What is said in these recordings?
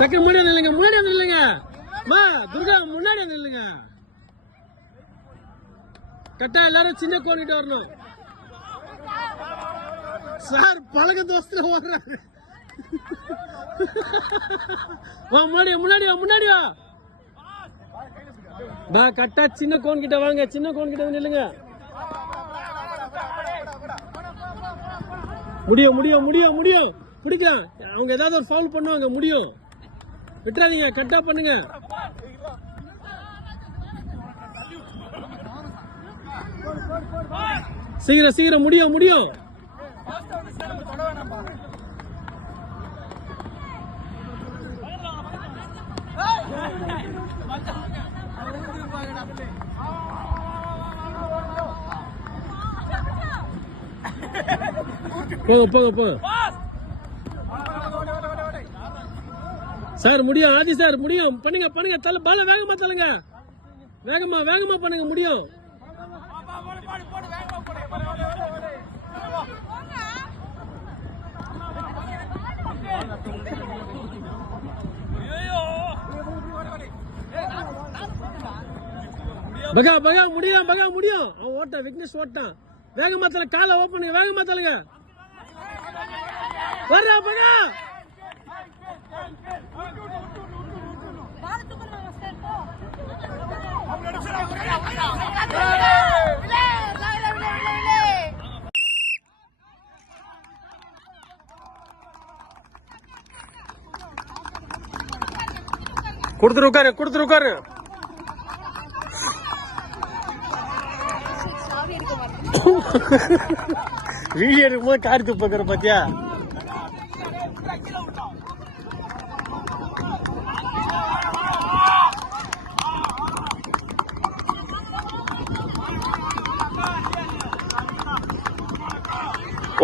டக்கு முன்னாடி இல்லைங்க, முன்னாடி வந்து இல்லைங்க. மா துர்கா முன்னாடி வந்து இல்லைங்க. கட்டா எல்லாரும் சின்ன கோன்கிட்ட வரணும். சார் பழக தோஸ்தில் ஓடுறாரு. வா முன்னாடி முன்னாடி முன்னாடி வா. கட்டா சின்ன கோன் கிட்ட வாங்க, சின்ன கோன் கிட்ட வந்து இல்லைங்க. முடியும் முடியும் முடியும் முடியும் பிடிக்கலாம். அவங்க ஏதாவது ஒரு ஃபால் பண்ணுவாங்க, முடியும். விட்டுறாதீங்க, கட்டா பண்ணுங்க. சீக்கிரம் சீக்கிரம் முடியும் முடியும். போங்க போங்க போங்க சார், முடியும். ஆதி சார் முடியும். பண்ணுங்க பண்ணுங்க, தள்ள பால வேகமா தள்ளுங்க, வேகமா வேகமா பண்ணுங்க, முடியும். பகா பகா முடியும், பகா முடியும். அவன் ஓட்டான், விக்னேஷ் ஓட்டான். வேகமா தள்ள, காலை ஓப்பன், வேகமா தள்ளுங்க. வர்றா பகா. கொடுத்துரு உட்காரு, கொடுத்துரு உட்காரு. வீடியோ எடுக்கும்போது காரி துப்பாக்குற பாத்தியா?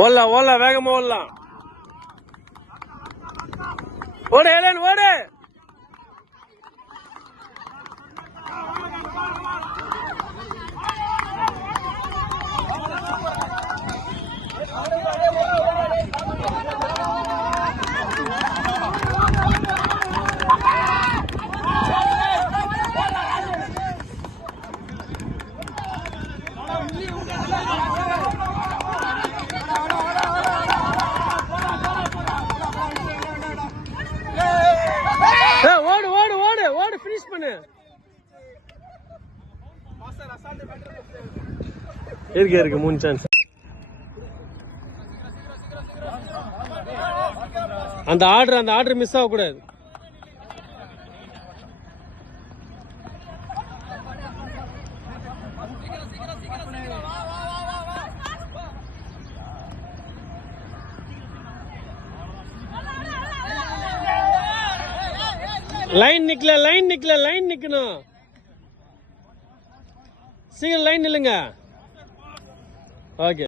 ஓடலாம் ஓடலாம், வேகமா ஓடலாம். ஓடு ஹெலன் ஓடு. ஓடு ஓடு ஓடு ஓடு, ஃபினிஷ் பண்ணு. இருக்கு இருக்கு 3 சான்ஸ். அந்த ஆர்டர் மிஸ் ஆக கூடாது. லைன் நிக்கல, லைன் நிக்கல, லைன் நிக்கணும். சீக்கிரம் லைன் நில்லுங்க. ஓகே.